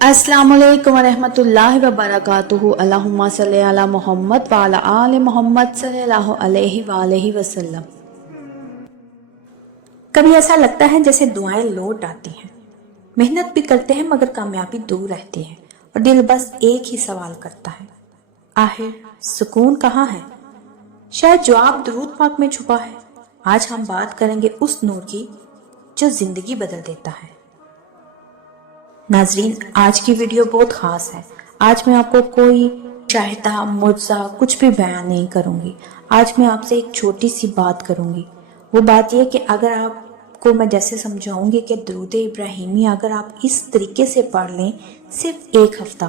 अस्सलाम वालेकुम वरहमतुल्लाहि वबरकातुहू। अल्लाहुम्मा सल्ली अला मोहम्मद व अला आले मोहम्मद सल्लल्लाहु अलैहि वसल्लम। कभी ऐसा लगता है जैसे दुआएं लौट आती हैं, मेहनत भी करते हैं मगर कामयाबी दूर रहती है और दिल बस एक ही सवाल करता है, आखिर सुकून कहाँ है? शायद जवाब दुरूद पाक में छुपा है। आज हम बात करेंगे उस नूर की जो जिंदगी बदल देता है। नाजरीन, आज की वीडियो बहुत खास है। आज मैं आपको कोई शाहिदा मुर्जा कुछ भी बयान नहीं करूंगी। आज मैं आपसे एक छोटी सी बात करूंगी। वो बात यह कि अगर आपको मैं जैसे समझाऊंगी कि दुरूद इब्राहिमी अगर आप इस तरीके से पढ़ लें सिर्फ एक हफ्ता,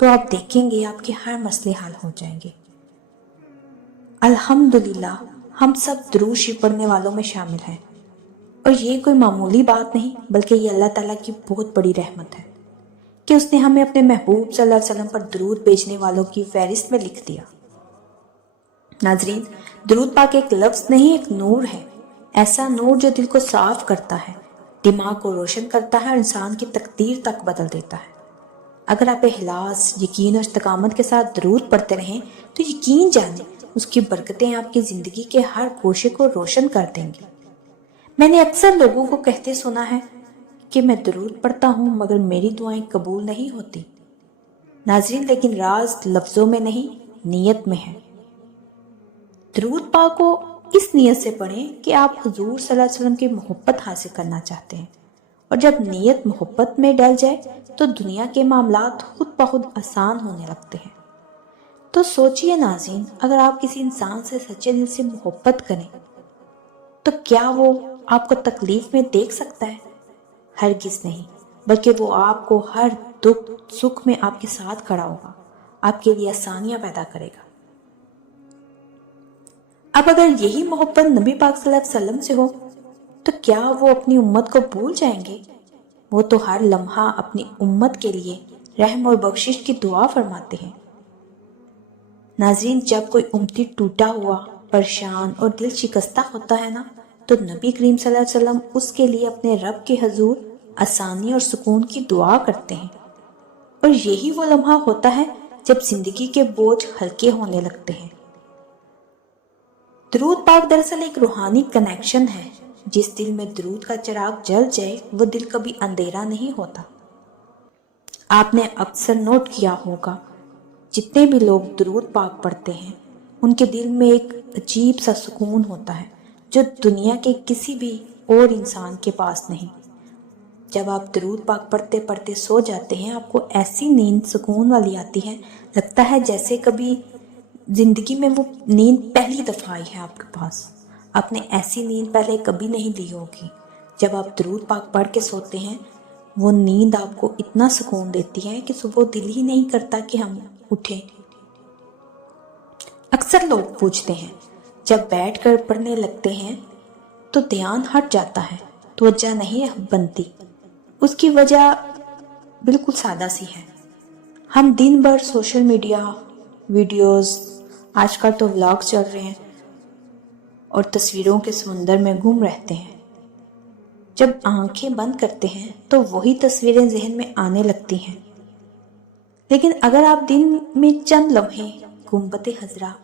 तो आप देखेंगे आपके हर मसले हल हो जाएंगे। अल्हम्दुलिल्लाह, हम सब दुरूद शरीफ पढ़ने वालों में शामिल हैं और ये कोई मामूली बात नहीं बल्कि ये अल्लाह ताला की बहुत बड़ी रहमत है कि उसने हमें अपने महबूब सल्लल्लाहु अलैहि वसल्लम पर दुरूद भेजने वालों की फहरिस्त में लिख दिया। नाजरीन, दुरूद पाक एक लफ्ज नहीं, एक नूर है। ऐसा नूर जो दिल को साफ करता है, दिमाग को रोशन करता है और इंसान की तकदीर तक बदल देता है। अगर आप इखलास, यकीन और इस्तिकामत के साथ दुरूद पढ़ते रहें तो यकीन जाने उसकी बरकतें आपकी जिंदगी के हर गोशे को रोशन कर देंगी। मैंने अक्सर लोगों को कहते सुना है कि मैं दुरूद पढ़ता हूँ मगर मेरी दुआएं कबूल नहीं होती। नाज़रीन, लेकिन राज लफ्जों में नहीं, नीयत में है। दुरूद पाक को इस नीयत से पढ़ें कि आप हुजूर सल्लल्लाहु अलैहि वसल्लम की मोहब्बत हासिल करना चाहते हैं, और जब नीयत मोहब्बत में डल जाए तो दुनिया के मामलात खुद ब खुद आसान होने लगते हैं। तो सोचिए नाज़रीन, अगर आप किसी इंसान से सच्चे दिल से मोहब्बत करें तो क्या वो आपको तकलीफ में देख सकता है? हरगिज़ नहीं, बल्कि वो आपको हर दुख सुख में आपके साथ खड़ा होगा, आपके लिए आसानियां पैदा करेगा। अब अगर यही मोहब्बत नबी पाक सल्लल्लाहु अलैहि वसल्लम से हो तो क्या वो अपनी उम्मत को भूल जाएंगे? वो तो हर लम्हा अपनी उम्मत के लिए रहम और बख्शिश की दुआ फरमाते हैं। नाज़रीन, जब कोई उम्मती टूटा हुआ, परेशान और दिल शिकस्ता होता है ना, तो नबी करीम सल्लल्लाहु अलैहि वसल्लम उसके लिए अपने रब के हजूर आसानी और सुकून की दुआ करते हैं। और यही वो लम्हा होता है जब जिंदगी के बोझ हल्के होने लगते हैं। दुरूद पाक दरअसल एक रूहानी कनेक्शन है। जिस दिल में दुरूद का चिराग जल जाए वो दिल कभी अंधेरा नहीं होता। आपने अक्सर नोट किया होगा, जितने भी लोग दुरूद पाक पढ़ते हैं उनके दिल में एक अजीब सा सुकून होता है जो दुनिया के किसी भी और इंसान के पास नहीं। जब आप दुरूद पाक पढ़ते पढ़ते सो जाते हैं, आपको ऐसी नींद सुकून वाली आती है, लगता है जैसे कभी जिंदगी में वो नींद पहली दफ़ा आई है आपके पास। आपने ऐसी नींद पहले कभी नहीं ली होगी। जब आप दुरूद पाक पढ़ के सोते हैं, वो नींद आपको इतना सुकून देती है कि सुबह दिल ही नहीं करता कि हम उठें। अक्सर लोग पूछते हैं, जब बैठकर पढ़ने लगते हैं तो ध्यान हट जाता है, तवज्जो नहीं बनती। उसकी वजह बिल्कुल सादा सी है। हम दिन भर सोशल मीडिया, वीडियोस, आजकल तो व्लॉग्स चल रहे हैं, और तस्वीरों के समुंदर में गुम रहते हैं। जब आंखें बंद करते हैं तो वही तस्वीरें जहन में आने लगती हैं। लेकिन अगर आप दिन में चंद लम्हे गुंबद हजरा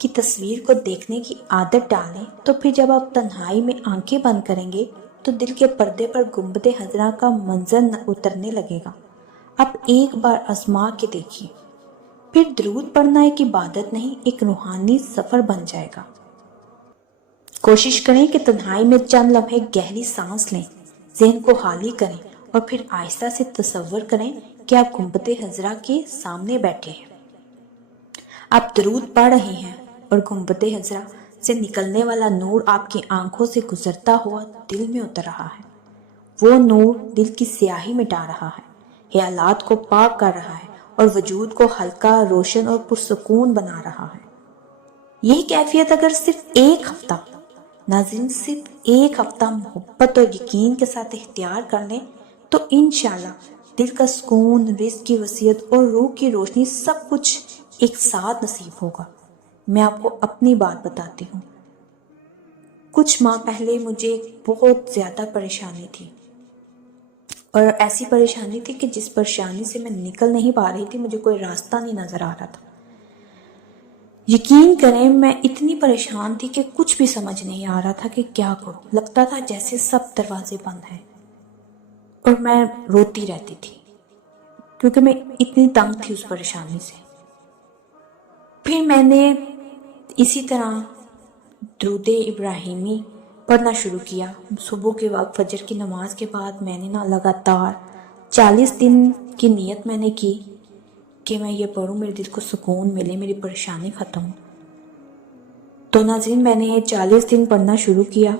की तस्वीर को देखने की आदत डालें तो फिर जब आप तन्हाई में आंखें बंद करेंगे तो दिल के पर्दे पर गुंबद हजरा का मंजर उतरने लगेगा। आप एक बार आजमा के देखिए, फिर दुरूद पढ़ना एक इबादत नहीं, एक रूहानी सफर बन जाएगा। कोशिश करें कि तन्हाई में चंद लम्हे गहरी सांस लें, ज़हन को खाली करें और फिर आहिस्ता से तसव्वुर करें कि आप गुंबद हजरा के सामने बैठे हैं। आप दुरूद पढ़ रहे हैं और गुंबद हजरा से निकलने वाला नूर आपकी आंखों से गुजरता हुआ दिल में उतर रहा है। वो नूर दिल की स्याही मिटा रहा है, ख्यालात को पाक कर रहा है और वजूद को हल्का, रोशन और पुरसुकून बना रहा है। यही कैफियत अगर सिर्फ एक हफ्ता, नाज़रीन सिर्फ एक हफ्ता मोहब्बत और यकीन के साथ इख्तियार कर लें तो इंशाल्लाह दिल का सुकून, रिज़्क की वसीयत और रूह की रोशनी सब कुछ एक साथ नसीब होगा। मैं आपको अपनी बात बताती हूँ। कुछ माह पहले मुझे बहुत ज़्यादा परेशानी थी। اور ایسی پریشانی تھی کہ جس پریشانی سے میں نکل نہیں پا رہی تھی، مجھے کوئی راستہ نہیں نظر آ رہا تھا۔ یقین کریں میں اتنی پریشان تھی کہ کچھ بھی سمجھ نہیں آ رہا تھا کہ کیا کروں۔ لگتا تھا جیسے سب دروازے بند ہیں، اور میں روتی رہتی تھی کیونکہ میں اتنی تنگ تھی اس پریشانی سے۔ پھر میں نے اسی طرح درود ابراہیمی پڑھنا شروع کیا۔ صبح کے وقت فجر کی نماز کے بعد میں نے لگاتار 40 دن کی نیت میں نے کی کہ میں یہ پڑھوں، میرے دل کو سکون ملے، میری پریشانی ختم ہو۔ تو ناظرین میں نے 40 دن پڑھنا شروع کیا۔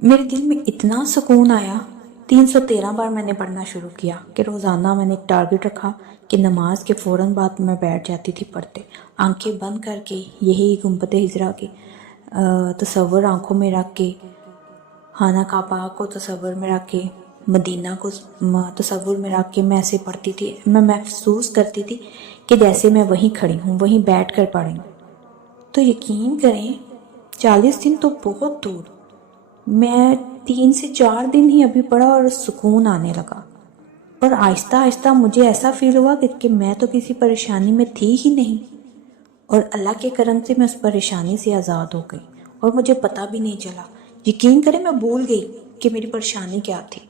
میرے دل میں اتنا سکون آیا، 313 بار میں نے پڑھنا شروع کیا کہ روزانہ میں نے ایک ٹارگٹ رکھا کہ نماز کے فوراً بعد میں بیٹھ جاتی تھی پڑھتے، آنکھیں بند کر کے یہی گنبد خضرا کے تصور آنکھوں میں رکھ کے، خانہ کعبہ کو تصور میں رکھ کے، مدینہ کو تصور میں رکھ کے میں ایسے پڑھتی تھی۔ میں محسوس کرتی تھی کہ جیسے میں وہیں کھڑی ہوں، وہیں بیٹھ کر پڑھیں۔ تو یقین کریں 40 دن تو بہت دور، میں 3 سے 4 دن ہی ابھی پڑھا اور سکون آنے لگا، اور آہستہ آہستہ مجھے ایسا فیل ہوا کہ میں تو کسی پریشانی میں تھی ہی نہیں، اور اللہ کے کرم سے میں اس پریشانی سے آزاد ہو گئی اور مجھے پتہ بھی نہیں چلا۔ یقین کریں میں بھول گئی کہ میری پریشانی کیا تھی۔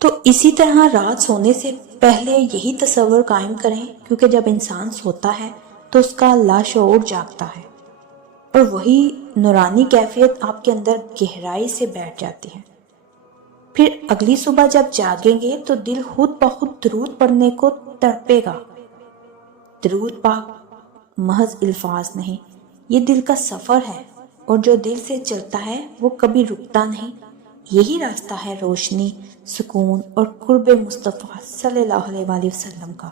تو اسی طرح رات سونے سے پہلے یہی تصور قائم کریں، کیونکہ جب انسان سوتا ہے تو اس کا لاشعور جاگتا ہے، اور وہی نورانی کیفیت آپ کے اندر گہرائی سے بیٹھ جاتی ہے۔ پھر اگلی صبح جب جاگیں گے تو دل خود بخود درود پڑھنے کو تڑپے گا۔ درود پاک محض الفاظ نہیں، یہ دل کا سفر ہے، اور جو دل سے چلتا ہے وہ کبھی رکتا نہیں۔ یہی راستہ ہے روشنی، سکون اور قرب مصطفیٰ صلی اللہ علیہ وآلہ وسلم کا۔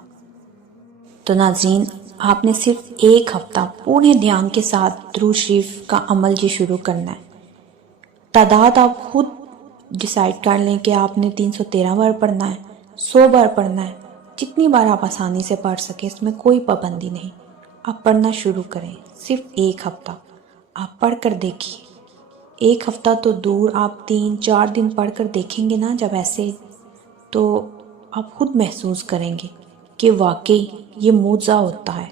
تو ناظرین آپ نے صرف ایک ہفتہ پورے دھیان کے ساتھ درود شریف کا عمل شروع کرنا ہے۔ تعداد آپ خود ڈیسائیڈ کر لیں کہ آپ نے 313 بار پڑھنا ہے، 100 بار پڑھنا ہے، جتنی بار آپ آسانی سے پڑھ سکیں، اس میں کوئی پابندی نہیں۔ آپ پڑھنا شروع کریں، صرف ایک ہفتہ آپ پڑھ کر دیکھیے۔ ایک ہفتہ تو دور، آپ 3-4 دن پڑھ کر دیکھیں گے نا جب ایسے، تو آپ خود محسوس کریں گے کہ واقعی یہ معجزہ ہوتا ہے۔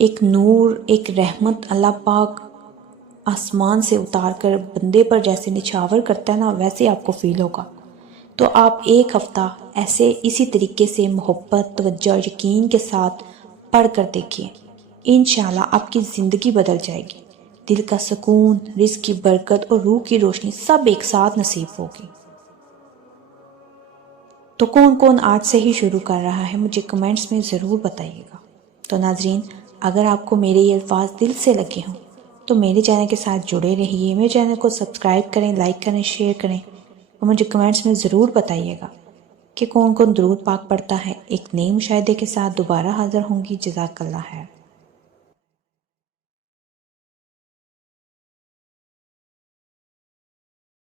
ایک نور، ایک رحمت اللہ پاک آسمان سے اتار کر بندے پر جیسے نچھاور کرتا ہے نا، ویسے آپ کو فیل ہوگا۔ تو آپ ایک ہفتہ ایسے اسی طریقے سے محبت، توجہ اور یقین کے ساتھ پڑھ کر دیکھیے، انشاءاللہ آپ کی زندگی بدل جائے گی۔ دل کا سکون، رزق کی برکت اور روح کی روشنی سب ایک ساتھ نصیب ہوگی۔ تو کون کون آج سے ہی شروع کر رہا ہے مجھے کمنٹس میں ضرور بتائیے گا۔ تو ناظرین اگر آپ کو میرے یہ الفاظ دل سے لگے ہوں تو میرے چینل کے ساتھ جڑے رہیے، میرے چینل کو سبسکرائب کریں، لائک کریں، شیئر کریں، اور مجھے کمنٹس میں ضرور بتائیے گا کہ کون کون درود پاک پڑھتا ہے۔ ایک نئے مشاہدے کے ساتھ دوبارہ حاضر ہوں گی۔ جزاک اللہ خیر۔